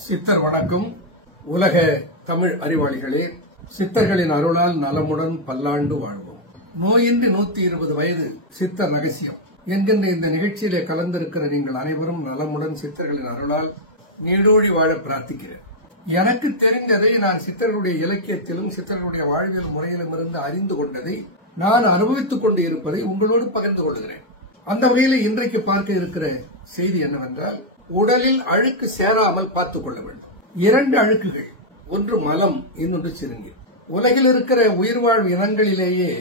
சித்தர் வணக்கம். உலக தமிழ் அறிவாளிகளே, சித்தர்களின் அருளால் நலமுடன் பல்லாண்டு வாழ்வோம். நோயின்றி 120 வயது சித்தர் ரகசியம் என்கின்ற இந்த நிகழ்ச்சியிலே கலந்திருக்கிற நீங்கள் அனைவரும் நலமுடன் சித்தர்களின் அருளால் நீடோழி வாழ பிரார்த்திக்கிறேன். எனக்கு தெரிந்ததை நான் சித்தர்களுடைய இலக்கியத்திலும் சித்தர்களுடைய வாழ்வியல் முறையிலும் இருந்து அறிந்து கொண்டதை நான் அனுபவித்துக் கொண்டு இருப்பதை உங்களோடு பகிர்ந்து கொள்கிறேன். அந்த வகையில் இன்றைக்கு பார்க்க இருக்கிற செய்தி என்னவென்றால், உடலில் அழுக்கு சேராமல் பார்த்துக் கொள்ள வேண்டும். 2 அழுக்குகள், ஒன்று மலம், இன்னொன்று சிறுநீர். உலகில் இருக்கிற உயிர்வாழ் இனங்களிலேயே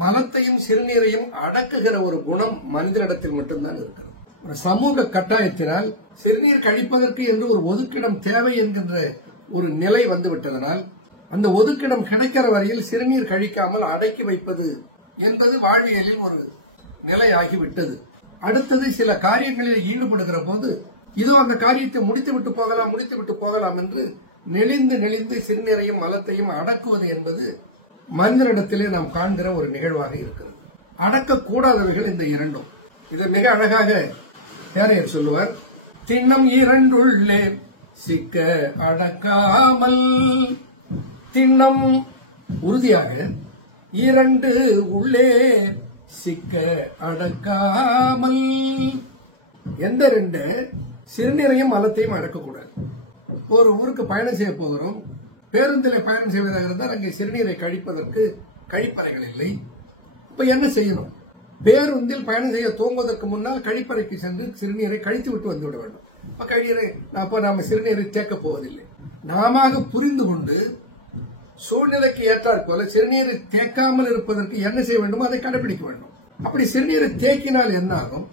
மலத்தையும் சிறுநீரையும் அடக்குகிற ஒரு குணம் மனிதனிடத்தில் மட்டும்தான் இருக்கிறது. ஒரு சமூக கட்டாயத்தினால் சிறுநீர் கழிப்பதற்கு என்று ஒரு ஒதுக்கிடம் தேவை என்கின்ற ஒரு நிலை வந்துவிட்டதனால் அந்த ஒதுக்கிடம் கிடைக்கிற வரையில் சிறுநீர் கழிக்காமல் அடக்கி வைப்பது என்பது வாழ்வியலில் ஒரு நிலை ஆகிவிட்டது. அடுத்தது சில காரியங்களில் ஈடுபடுகிற போது இதோ அந்த காரியத்தை முடித்துவிட்டு போகலாம் என்று நெளிந்து சிறுநீரையும் மலத்தையும் அடக்குவது என்பது மனிதனிடத்திலே நாம் காண்கிற ஒரு நிகழ்வாக இருக்கிறது. அடக்கக்கூடாதவைகள் இந்த 2. இதை மிக அழகாக யாரையர் சொல்லுவார். திண்ணம் 2 சிக்க அடக்காமல், திண்ணம் உறுதியாக, 2 உள்ளே சிக்க அடக்காமல். எந்த 2? சிறுநீரையும் மலத்தையும் அடக்கக்கூடாது. ஒரு ஊருக்கு பயணம் செய்ய போகிறோம். பேருந்தில் பயணம் செய்வதாக இருந்தால் அங்கே சிறுநீரை கழிப்பதற்கு கழிப்பறைகள் இல்லை. இப்ப என்ன செய்யணும்? பேருந்தில் பயணம் செய்ய துவங்குவதற்கு முன்னால் கழிப்பறைக்கு சென்று சிறுநீரை கழித்து விட்டு வந்துவிட வேண்டும். அப்ப நாம சிறுநீரை தேக்க போவதில்லை. நாம புரிந்து கொண்டு சூழ்நிலைக்கு ஏற்றாற் போல சிறுநீரை தேக்காமல் இருப்பதற்கு என்ன செய்ய வேண்டுமோ அதை கடைபிடிக்க வேண்டும். அப்படி சிறுநீரை தேக்கினால் என்ன ஆகும்,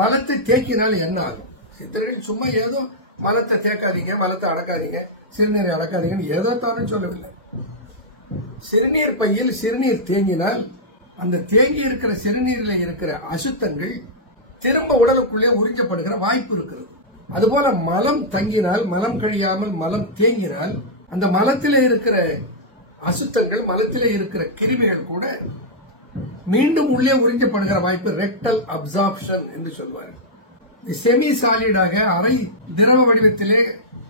மலத்தை தேக்கினால் என்ன ஆகும்? சித்தர்கள் சும்மா ஏதோ மலத்தை தேக்காதீங்க, மலத்தை அடக்காதீங்க, சிறுநீரை அடக்காதீங்கன்னு ஏதோ தானும் சொல்லவில்லை. சிறுநீர் பையில் சிறுநீர் தேங்கினால் அந்த தேங்கி இருக்கிற சிறுநீரில் இருக்கிற அசுத்தங்கள் திரும்ப உடலுக்குள்ளே உறிஞ்சப்படுகிற வாய்ப்பு இருக்கிறது. அதுபோல மலம் தங்கினால், மலம் கழியாமல் மலம் தேங்கினால் அந்த மலத்திலே இருக்கிற அசுத்தங்கள், மலத்திலே இருக்கிற கிருமிகள் கூட மீண்டும் உள்ளே உறிஞ்சப்படுகிற வாய்ப்பு ரெக்டல் அப்சார்ப்ஷன் என்று சொல்வார்கள். செமி சாலிடாக அரை திரவ வடிவத்திலே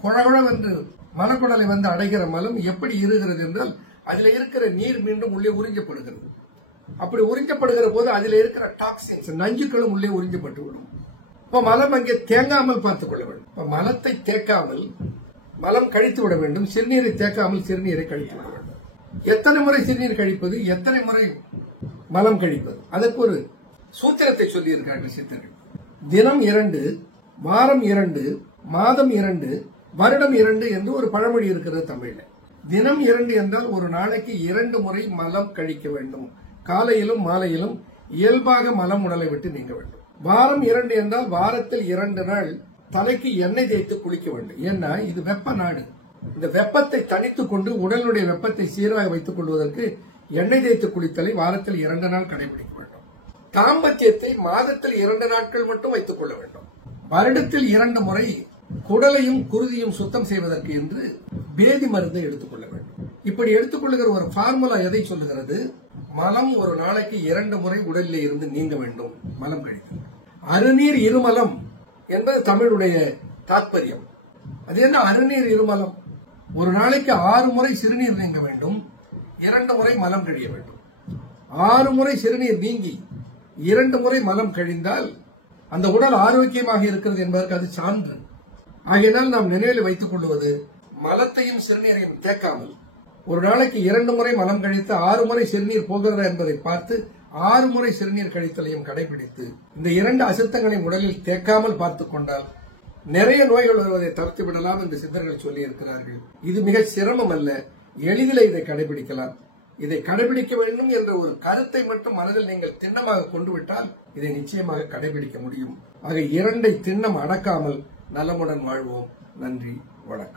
குழகுழவென்று மலக்குடலை வந்து அடைகிற மலம் எப்படி இருக்கிறது என்றால் அதில் இருக்கிற நீர் மீண்டும் உள்ளே உறிஞ்சப்படுகிறது. அப்படி உறிஞ்சப்படுகிற போது அதில் இருக்கிற டாக்ஸின்ஸ், நஞ்சுக்களும் உள்ளே உறிஞ்சப்பட்டுவிடும். இப்ப மலம் அங்கே தேங்காமல் பார்த்துக் கொள்ள வேண்டும். இப்ப மலத்தை தேக்காமல் மலம் கழித்து விட வேண்டும், சிறுநீரை தேக்காமல் சிறுநீரை கழித்து விட வேண்டும். எத்தனை முறை சிறுநீர் கழிப்பது, எத்தனை முறை மலம் கழிப்பது, அதற்கு ஒரு சூத்திரத்தை சொல்லி இருக்கிறார்கள் சித்தர்கள். தினம் 2, வாரம் 2, மாதம் 2, வருடம் 2 என்று ஒரு பழமொழி இருக்கிறது தமிழ்ல. தினம் 2 என்றால் ஒரு நாளைக்கு 2 முறை மலம் கழிக்க வேண்டும். காலையிலும் மாலையிலும் இயல்பாக மலம் உடலை விட்டு நீங்க வேண்டும். வாரம் 2 என்றால் வாரத்தில் 2 நாள் தலைக்கு எண்ணெய் தேய்த்து குளிக்க வேண்டும். ஏன்னா இது வெப்ப நாடு. இந்த வெப்பத்தை தணித்துக் கொண்டு உடலுடைய வெப்பத்தை சீராக வைத்துக் கொள்வதற்கு எண்ணெய் தேய்த்து குளித்தலை வாரத்தில் 2 நாள் கடைபிடிக்க வேண்டும். தாம்பத்தியத்தை மாதத்தில் 2 நாட்கள் மட்டும் வைத்துக் கொள்ள வேண்டும். வருடத்தில் 2 முறை குடலையும் குருதியும் சுத்தம் செய்வதற்கு என்று பேதி மருந்தை எடுத்துக்கொள்ள வேண்டும். இப்படி எடுத்துக்கொள்ளுகிற ஒரு பார்முலா எதை சொல்லுகிறது? மலம் ஒரு நாளைக்கு 2 முறை உடலில் இருந்து நீங்க வேண்டும். மலம் கழித்தல், அருநீர் இருமலம் என்பது தமிழுடைய தாற்பயம். அது என்ன அருநீர் இருமலம்? ஒரு நாளைக்கு 6 முறை சிறுநீர் நீங்க வேண்டும், 2 முறை மலம் கழிய வேண்டும். 6 முறை சிறுநீர் நீங்கி 2 முறை மலம் கழிந்தால் அந்த உடல் ஆரோக்கியமாக இருக்கிறது என்பதற்கு அது சான்று. ஆகையினால் நாம் நினைவில் வைத்துக் கொள்வது, மலத்தையும் சிறுநீரையும் தேக்காமல் ஒரு நாளைக்கு 2 முறை மலம் கழித்து 6 முறை சிறுநீர் போகிறதா என்பதை பார்த்து 6 முறை சிறுநீர் கழித்தலையும் கடைபிடித்து இந்த 2 அசுத்தங்களையும் உடலில் தேக்காமல் பார்த்துக் கொண்டால் நிறைய நோய்கள் வருவதை தவிர்த்து விடலாம் என்று சித்தர்கள் சொல்லி இருக்கிறார்கள். இது மிக சிரமம் அல்ல, எளிதில் இதை கடைபிடிக்கலாம். இதை கடைபிடிக்க வேண்டும் என்ற ஒரு கருத்தை மட்டும் மனதில் நீங்கள் திண்ணமாக கொண்டு விட்டால் இதை நிச்சயமாக கடைபிடிக்க முடியும். ஆக 2 திண்ணம் அடக்காமல் நலமுடன் வாழ்வோம். நன்றி, வணக்கம்.